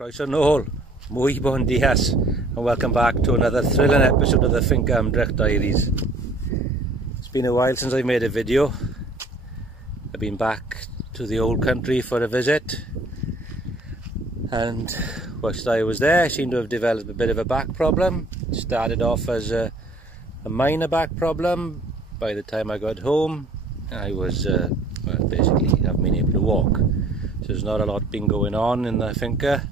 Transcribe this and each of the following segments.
Croeso nôl, mwy bon dias, and welcome back to another thrilling episode of the Finca Ymdrech Diaries. It's been a while since I made a video. I've been back to the old country for a visit, and whilst I was there I seemed to have developed a bit of a back problem. It started off as a minor back problem. By the time I got home I was basically haven't been able to walk. So there's not a lot been going on in the finca.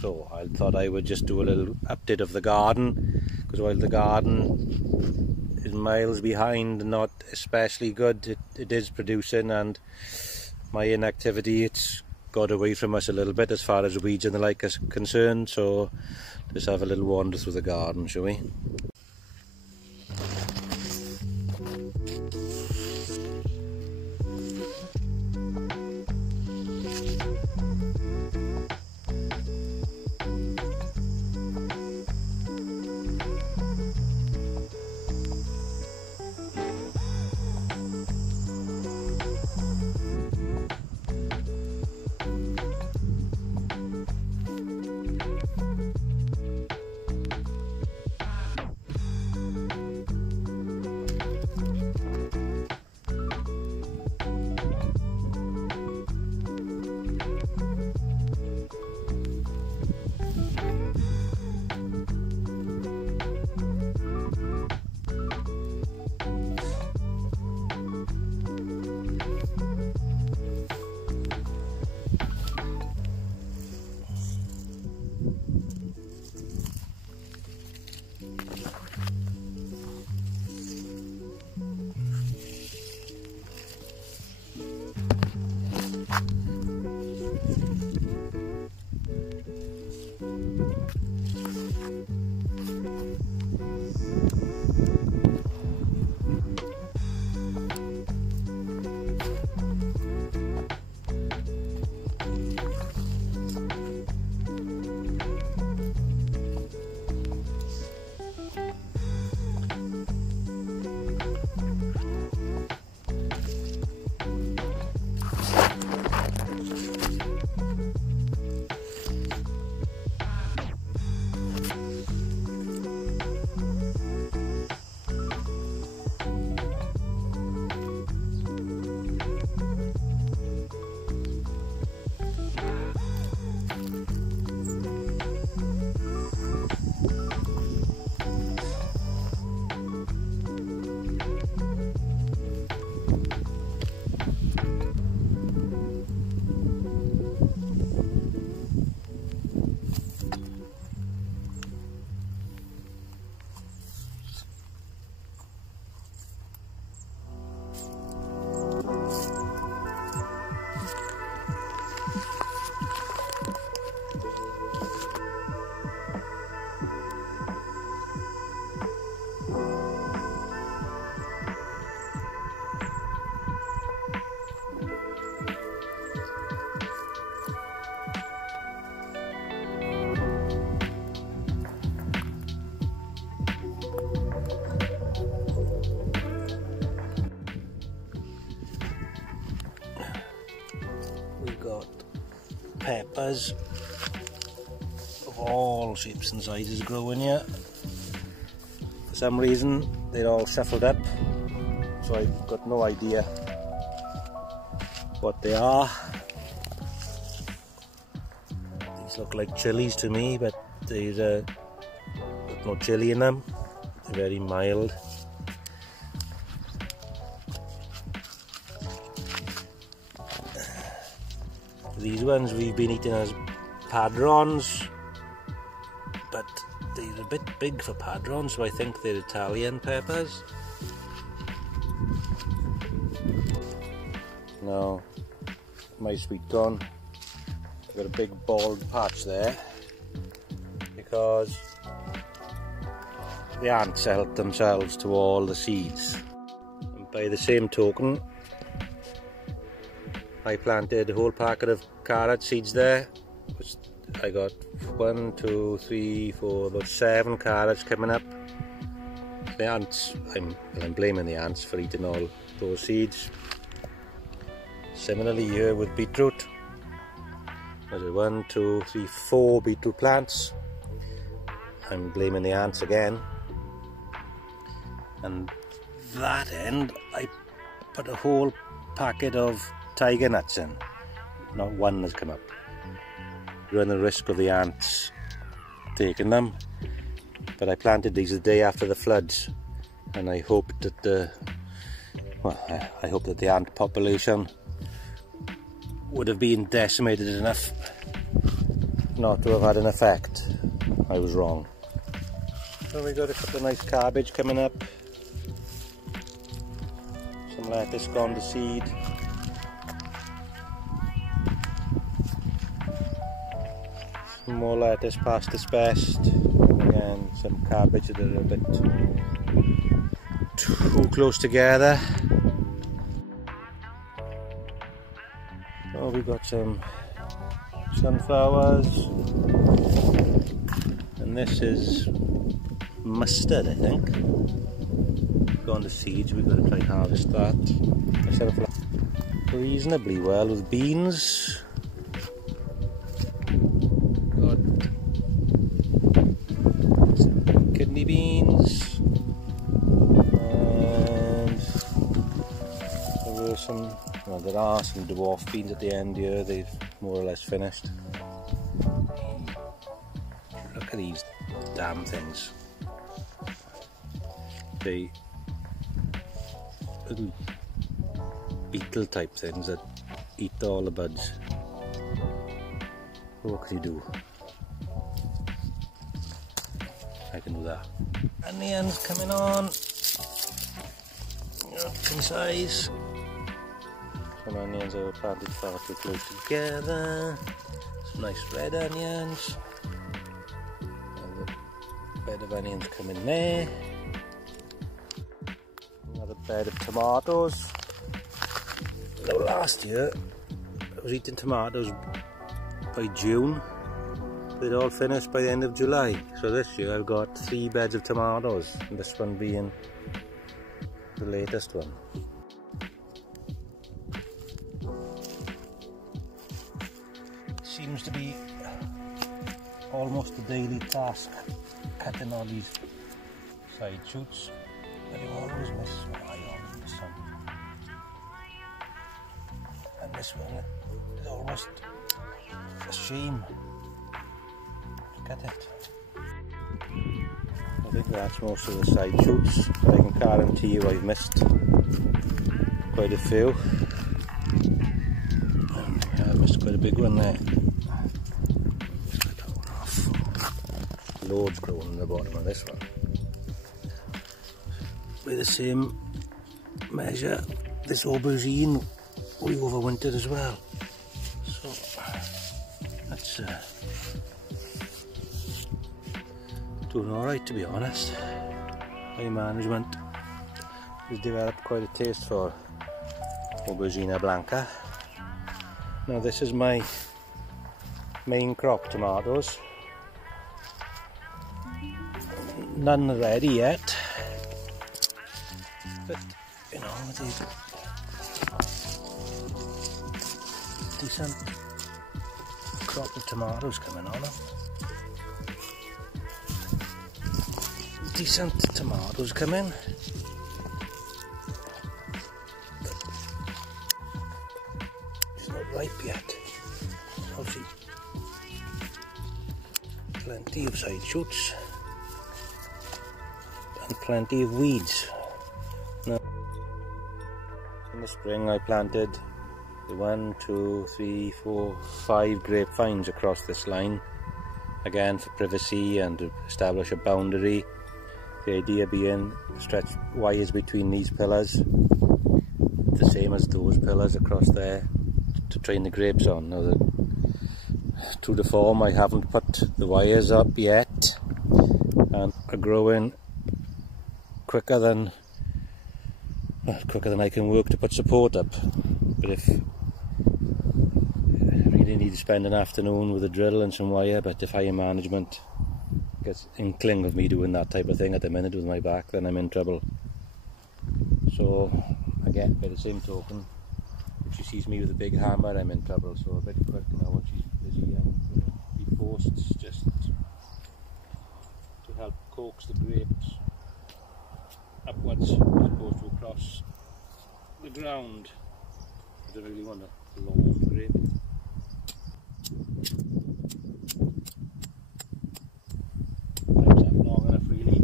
So I thought I would just do a little update of the garden, because while the garden is miles behind and not especially good, it is producing, and my inactivity, it's got away from us a little bit as far as weeds and the like is concerned. So let's have a little wander through the garden, shall we? Got peppers of all shapes and sizes growing here. For some reason they're all shuffled up, so I've got no idea what they are. These look like chilies to me, but there's no chili in them. They're very mild. These ones we've been eating as padrons, but they're a bit big for padrons, so I think they're Italian peppers. Now, my sweet corn, I've got a big bald patch there because the ants help themselves to all the seeds. And by the same token, I planted a whole packet of carrot seeds there, which I got 1, 2, 3, 4, about 7 carrots coming up. The ants, I'm blaming the ants for eating all those seeds. Similarly here with beetroot, Was it 1, 2, 3, 4 beetle plants. I'm blaming the ants again. And that end, I put a whole packet of tiger nuts in. Not one has come up. Run the risk of the ants taking them. But I planted these the day after the floods, and I hoped that I hope that the ant population would have been decimated enough not to have had an effect. I was wrong. So we got a couple of nice cabbage coming up. Some lettuce gone to seed. Some more lettuce past its best. Again, some cabbage that are a bit too close together. Oh, we've got some sunflowers. And this is mustard, I think. Gone to seeds, we've got to try and harvest that. Reasonably well with beans. Got some kidney beans. And there are some dwarf beans at the end here. They've more or less finished. Look at these damn things. They little beetle type things that eat all the buds. What can you do? I can do that. Onions coming on. Up in size. Some onions are planted far too close together. Some nice red onions. Another bed of onions coming there. Another bed of tomatoes. Now last year I was eating tomatoes by June. They'd all finished by the end of July. So this year I've got 3 beds of tomatoes, and this one being the latest one. Seems to be almost a daily task cutting all these side shoots. But you always miss one. I always miss some. And this one is almost a shame. Look at it. I think that's most of the side shoots, but I can guarantee you I've missed quite a few. Yeah, I missed quite a big one there. Loads growing in the bottom of this one. By the same measure, this aubergine we overwintered as well. So that's doing alright, to be honest. My management has developed quite a taste for aubergine blanca. Now this is my main crop tomatoes. None ready yet, but you know, they've decent crop of tomatoes coming on them. Decent tomatoes coming. It's not ripe yet. Obviously, plenty of side shoots. And plenty of weeds. Now, in the spring I planted 1, 2, 3, 4, 5 grapevines across this line, again for privacy and to establish a boundary. The idea being stretch wires between these pillars, the same as those pillars across there, to train the grapes on. Now, true to form, I haven't put the wires up yet, and are growing quicker than I can work to put support up. But if I really need to spend an afternoon with a drill and some wire, but if higher management gets inkling of me doing that type of thing at the minute with my back, then I'm in trouble. So again, by the same token, if she sees me with a big hammer, I'm in trouble. So a bit quick now when she's busy posts just to help coax the grapes upwards as opposed to across the ground. I don't really want a long grape. Time's up long enough really.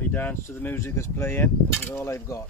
I dance to the music that's playing, this is all I've got.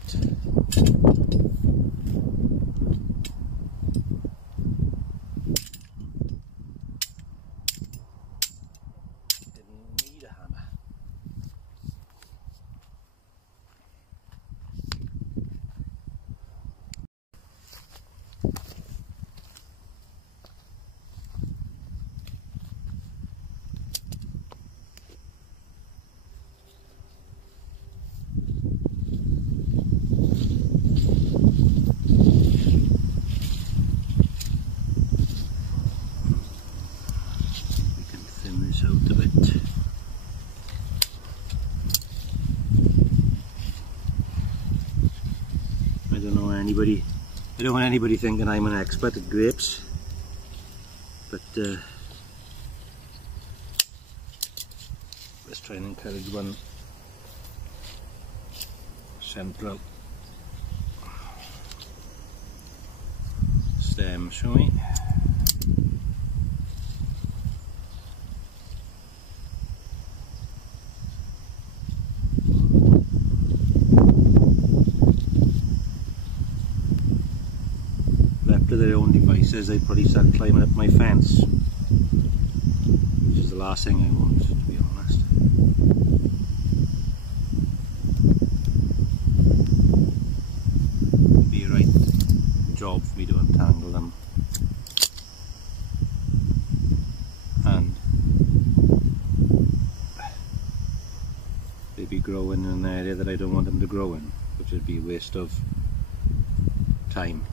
Out a bit. I don't want anybody thinking I'm an expert at grapes, but let's try and encourage one central stem, shall we? To their own devices, they'd probably start climbing up my fence, which is the last thing I want, to be honest. It'd be a right job for me to untangle them, and they'd be growing in an area that I don't want them to grow in, which would be a waste of time.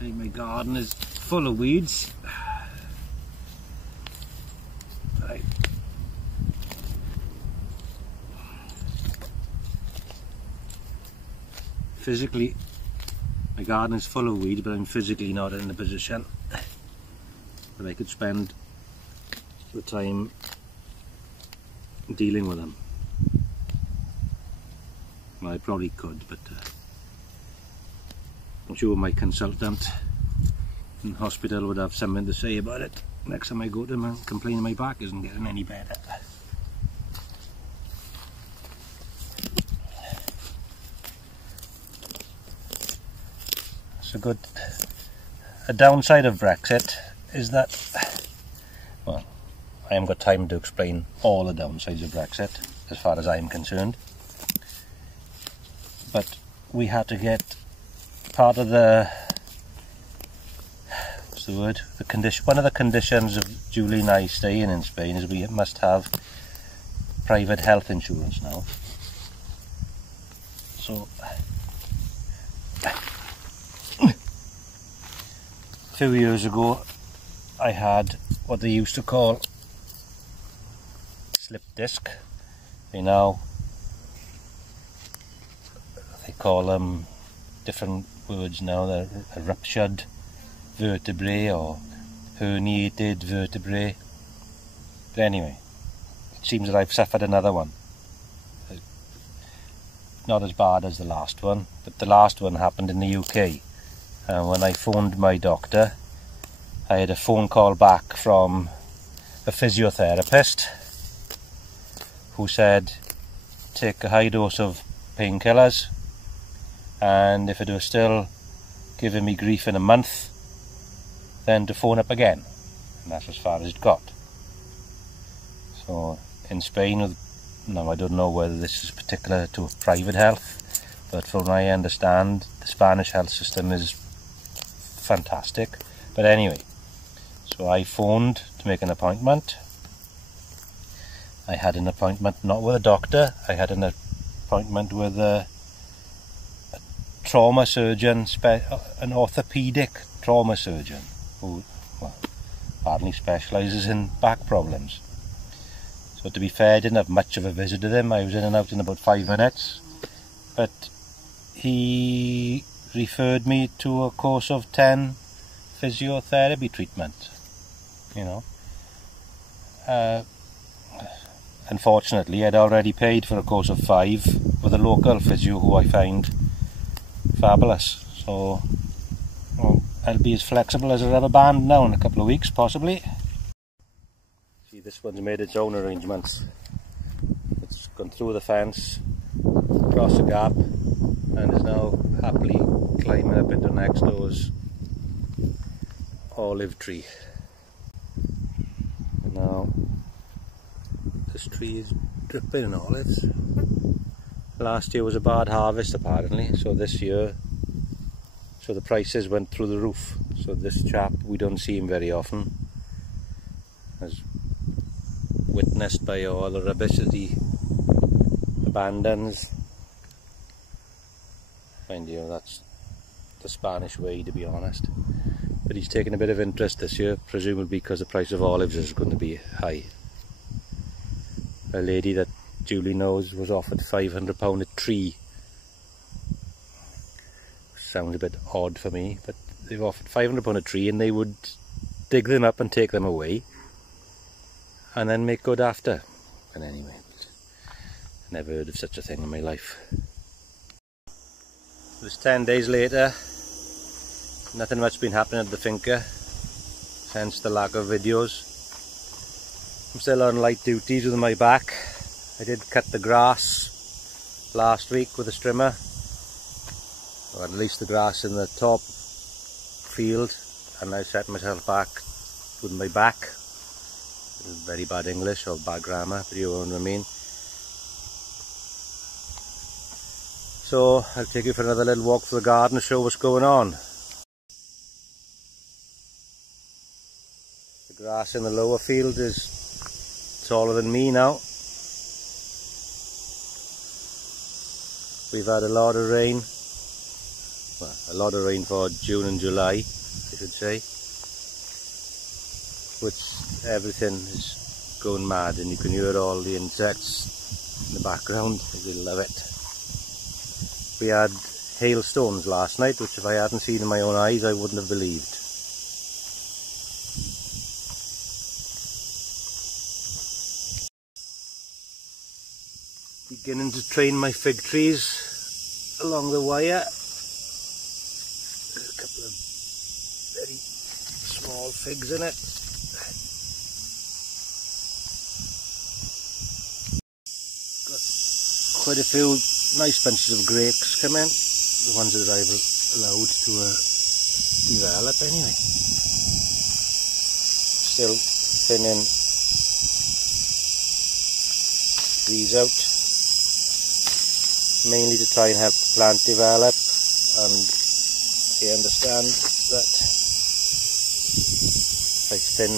I think my garden is full of weeds. Right. Physically, my garden is full of weeds, but I'm physically not in a position that I could spend the time dealing with them. Well, I probably could, but I'm sure my consultant in hospital would have something to say about it next time I go to him and complain my back isn't getting any better. So a downside of Brexit is that, well, I haven't got time to explain all the downsides of Brexit as far as I'm concerned, but we had to get part of the, what's the word, the condition, one of the conditions of Julie and I staying in Spain is we must have private health insurance now. So a few years ago I had what they used to call slip disc. They call them different words now. They're a ruptured vertebrae or herniated vertebrae. But anyway, it seems that I've suffered another one. Not as bad as the last one, but the last one happened in the UK. When I phoned my doctor, I had a phone call back from a physiotherapist who said take a high dose of painkillers, and if it was still giving me grief in a month, then to phone up again. And that's as far as it got. So in Spain, now I don't know whether this is particular to private health, but from what I understand the Spanish health system is fantastic. But anyway, so I phoned to make an appointment. I had an appointment not with a doctor, I had an appointment with a trauma surgeon, an orthopedic trauma surgeon who, well, apparently specialises in back problems. So to be fair, I didn't have much of a visit with him. I was in and out in about 5 minutes, but he referred me to a course of 10 physiotherapy treatment, you know. Unfortunately, I'd already paid for a course of 5 with a local physio who I find fabulous. So well, I'll be as flexible as a rubber band now in a couple of weeks, possibly. See, this one's made its own arrangements. It's gone through the fence, across the gap, and is now happily climbing up into next door's olive tree. And now this tree is dripping in olives. Last year was a bad harvest apparently, so this year, so the prices went through the roof. So this chap, we don't see him very often, as witnessed by all the rubbish that he abandons. Mind you, that's the Spanish way, to be honest. But he's taken a bit of interest this year, presumably because the price of olives is going to be high. A lady that Julie knows was offered £500 a tree. Sounds a bit odd for me, but they've offered £500 a tree and they would dig them up and take them away and then make good after. And anyway, I never heard of such a thing in my life. It was 10 days later. Nothing much been happening at the finca, hence the lack of videos. I'm still on light duties with my back. I did cut the grass last week with a strimmer, or at least the grass in the top field, and I set myself back with my back. It was very bad English or bad grammar, but you know what I mean. So I'll take you for another little walk through the garden to show what's going on. The grass in the lower field is taller than me now. We've had a lot of rain, well, a lot of rain for June and July, I should say, which everything is going mad, and you can hear all the insects in the background. We love it. We had hailstones last night, which if I hadn't seen in my own eyes I wouldn't have believed. Beginning to train my fig trees along the wire. There's a couple of very small figs in it. Got quite a few nice bunches of grapes come in, the ones that I've allowed to develop anyway. Still thinning these out, mainly to try and help the plant develop, and I understand that if I thin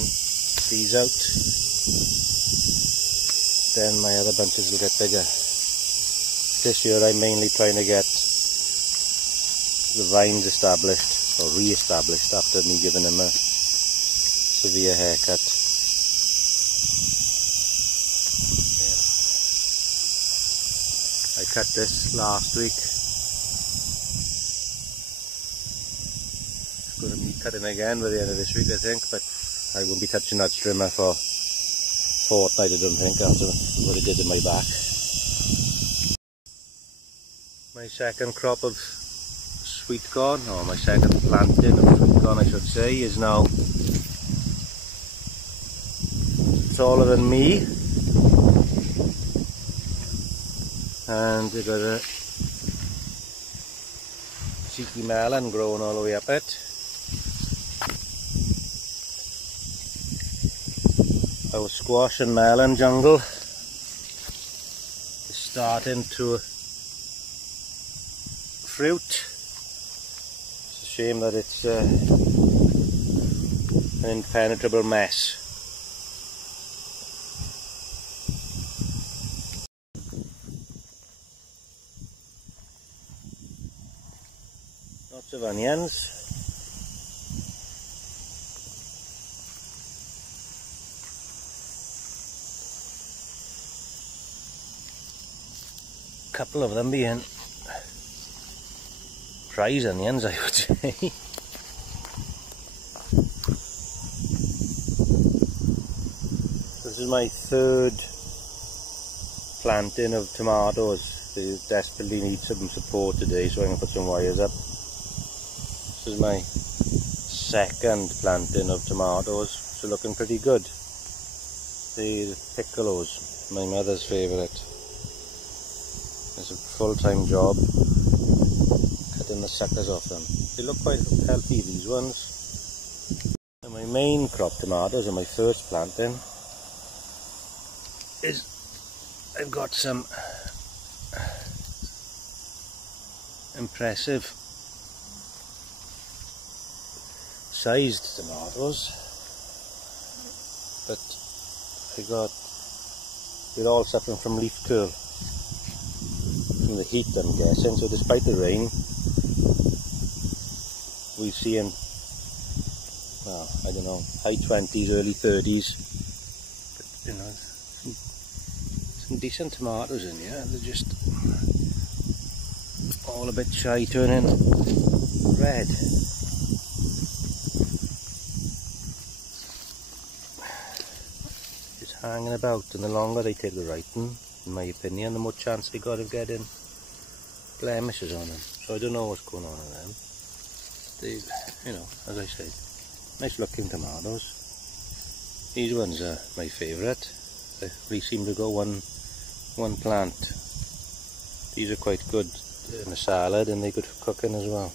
these out, then my other bunches will get bigger. This year I'm mainly trying to get the vines established, or re-established, after me giving them a severe haircut. I cut this last week. It's going to be cutting again by the end of this week, I think, but I won't be touching that strimmer for a fortnight, I don't think, after what it did in my back. My second crop of sweet corn, or my second planting of sweet corn I should say, is now taller than me, and we've got a cheeky melon growing all the way up it. Our squash and melon jungle is starting to fruit. It's a shame that it's an impenetrable mess. Lots of onions. A couple of them being prize onions, I would say. is my third planting of tomatoes. They desperately need some support today, so I'm going to put some wires up. This is my second planting of tomatoes, so looking pretty good. The piccolos, my mother's favourite. It's a full-time job, cutting the suckers off them. They look quite healthy, these ones. And my main crop tomatoes are my first planting. I've got some impressive sized tomatoes, but they're all suffering from leaf curl from the heat, I'm guessing. So despite the rain, we're seeing, well, I don't know, high 20s, early 30s, but you know, some decent tomatoes in here. They're just all a bit shy, turning red. Just hanging about, and the longer they take the ripening, in my opinion, the more chance they got of getting blemishes on them. So I don't know what's going on with them. They, you know, as I said, nice looking tomatoes. These ones are my favourite. They seem to go one plant. These are quite good in a salad, and they're good for cooking as well.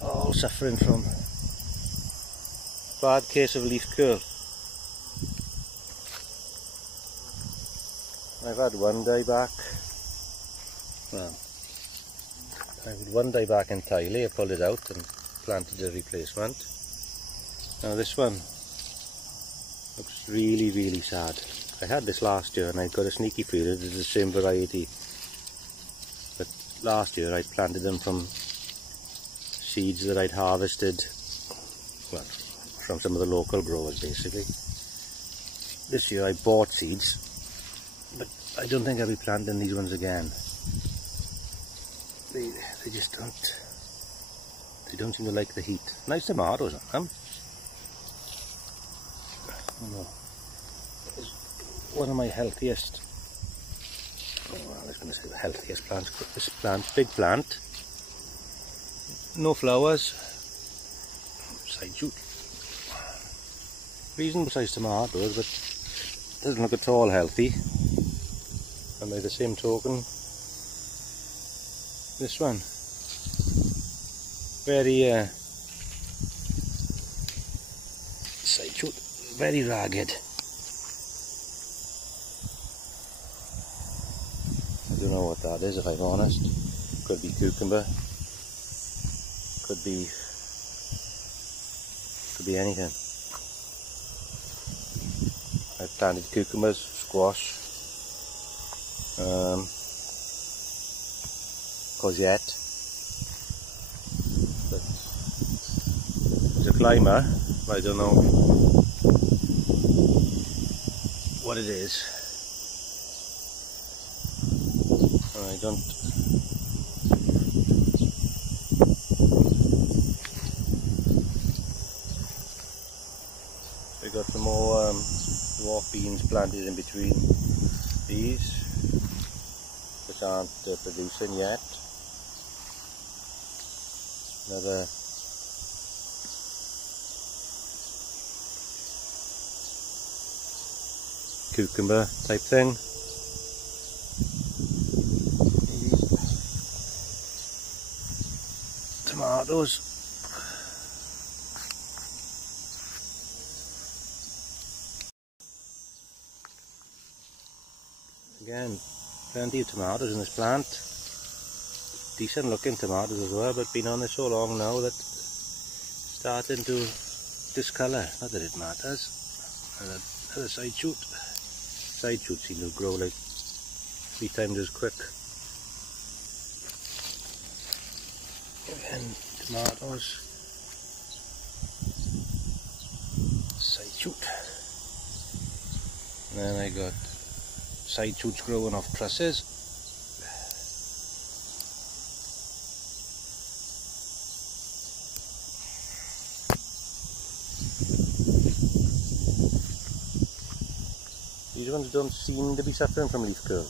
All suffering from a bad case of leaf curl. I've had one day back. Well, I had one day back entirely. I pulled it out and planted a replacement. Now this one looks really sad. I had this last year and I got a sneaky feeling it's the same variety. But last year I planted them from seeds that I'd harvested, well, from some of the local growers basically. This year I bought seeds, but I don't think I'll be planting these ones again. They just don't seem to like the heat. Nice tomatoes on them. It's one of my healthiest, well, I was going to say the healthiest plants. This plant, big plant, no flowers, side shoot, reasonable sized tomatoes, but doesn't look at all healthy. And by the same token, this one, very side shoot, very ragged. I don't know what that is, if I'm honest. Could be cucumber, could be anything. I've planted cucumbers, squash, courgette. But it's a climber, but I don't know what it is. I don't. I got some more dwarf beans planted in between these, which aren't producing yet. Another cucumber type thing. Tomatoes. Again, plenty of tomatoes in this plant. Decent looking tomatoes as well, but been on there so long now that starting to discolour. Not that it matters. Another side shoot. Side shoots seem to grow like 3 times as quick. Again, tomatoes. Side shoot. And then I got side shoots growing off trusses. These ones don't seem to be suffering from leaf curl.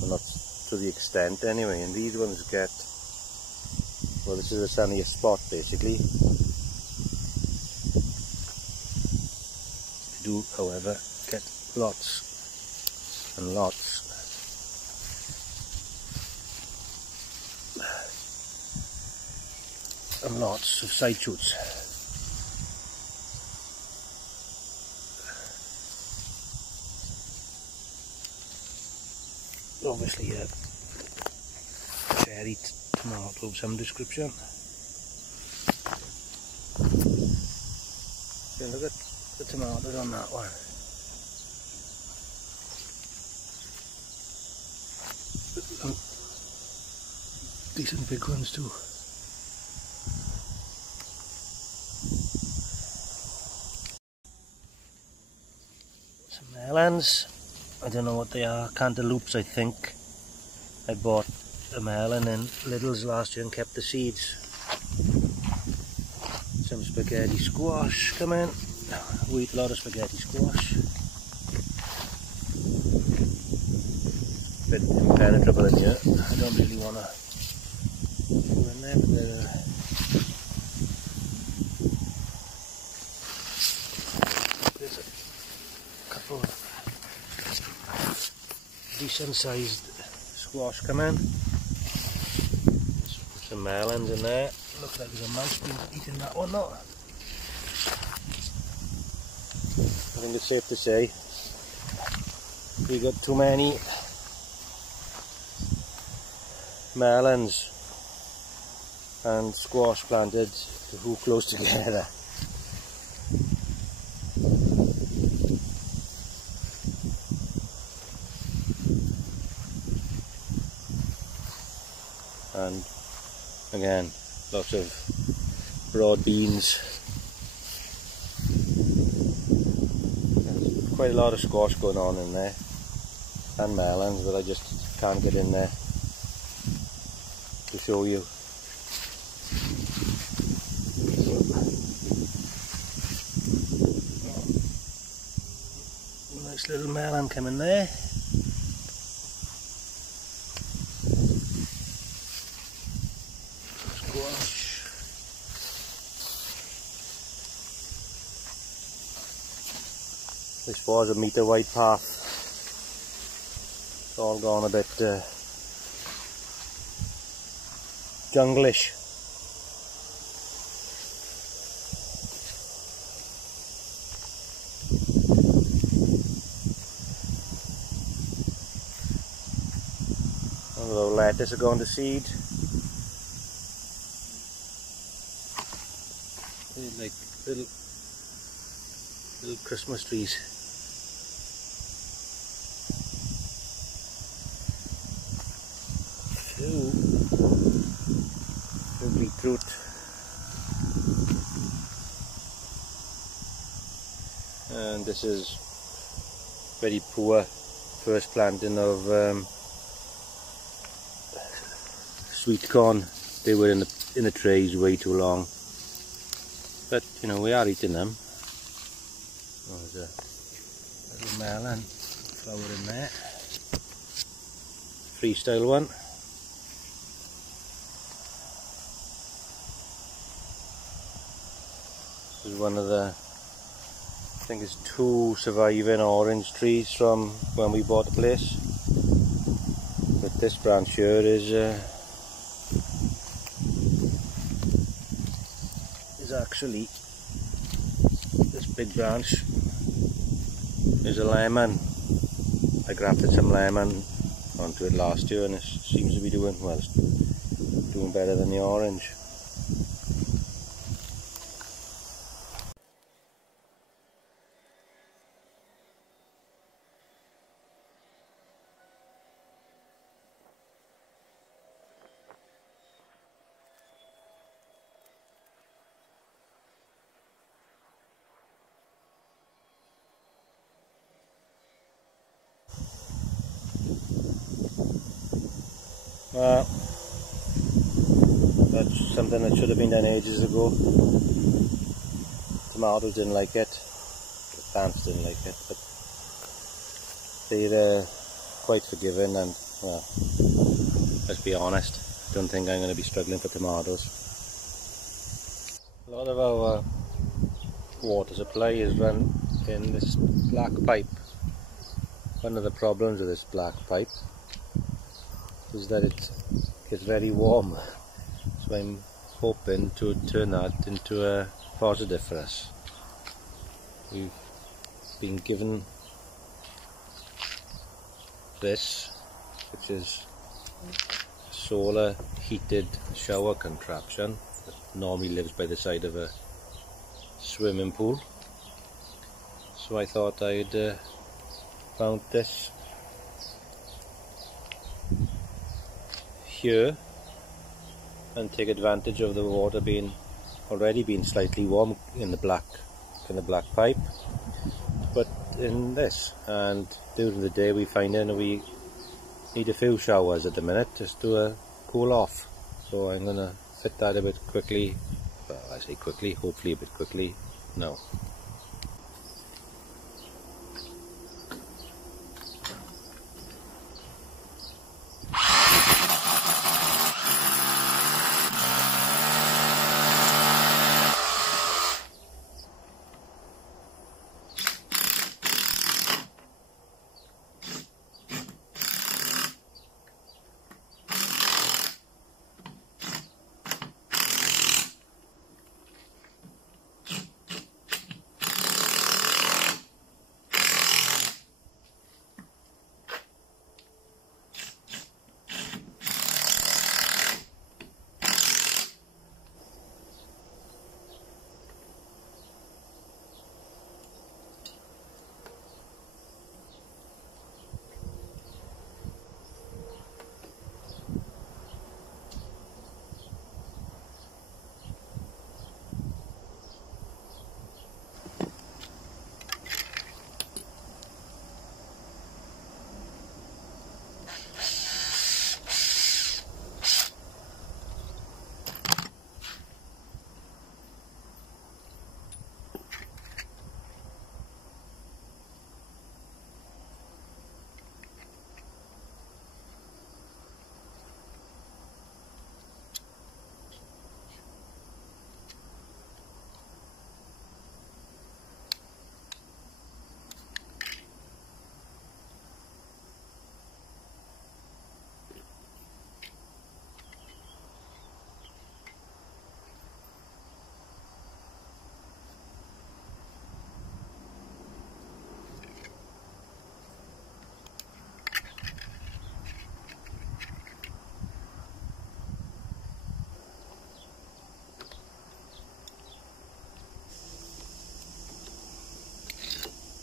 Well, not to the extent anyway, and these ones get, well, this is a sunniest spot basically. They do, however, get lots and lots and lots of side shoots. Obviously a cherry tomato of some description. So look at the tomatoes on that one. Decent big ones too. Some melons. I don't know what they are, cantaloupes I think. I bought a melon in Lidl's last year and kept the seeds. Some spaghetti squash come in. We eat a lot of spaghetti squash. Bit impenetrable in here. I don't really want to go in there, but there's a couple of decent sized squash come in. Some melons in there. Looks like there's a mouse been eating that one though. I think it's safe to say we got too many melons and squash planted too close together. And again, lots of broad beans. There's quite a lot of squash going on in there, and melons, but I just can't get in there to show you. Nice little melon coming there. This was a metre wide path. It's all gone a bit junglish. A little lettuce are going to seed. They're like little Christmas trees. Beetroot. And this is very poor first planting of sweet corn. They were in the trays way too long, but you know, we are eating them. Oh, there's a little melon flower in there, freestyle one. This is one of the, I think it's 2 surviving orange trees from when we bought the place. But this branch here is actually, this big branch is a lemon. I grafted some lemon onto it last year and it seems to be doing well, it's doing better than the orange. Well, that's something that should have been done ages ago. Tomatoes didn't like it, the plants didn't like it, but they're quite forgiving, and well, let's be honest, I don't think I'm going to be struggling for tomatoes. A lot of our water supply is run in this black pipe. One of the problems with this black pipe is that it gets very warm, so I'm hoping to turn that into a positive for us. We've been given this, which is a solar heated shower contraption that normally lives by the side of a swimming pool. So I thought I'd mount this here and take advantage of the water already being slightly warm in the black pipe, but in this, and during the day we find that we need a few showers at the minute just to cool off. So I'm gonna fit that a bit quickly. Well, I say quickly, hopefully a bit quickly now.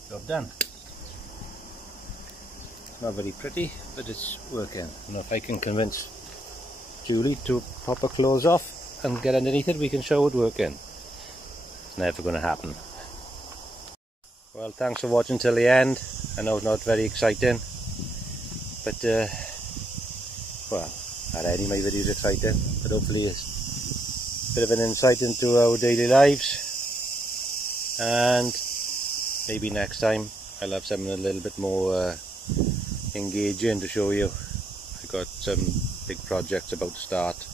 Job done. Not very pretty, but it's working. And if I can convince Julie to pop her clothes off and get underneath it, we can show it working. It's never going to happen. Well, thanks for watching till the end. I know it's not very exciting, but well, not any of my videos exciting, but hopefully it's a bit of an insight into our daily lives, and maybe next time I'll have something a little bit more engaging to show you. I've got some big projects about to start.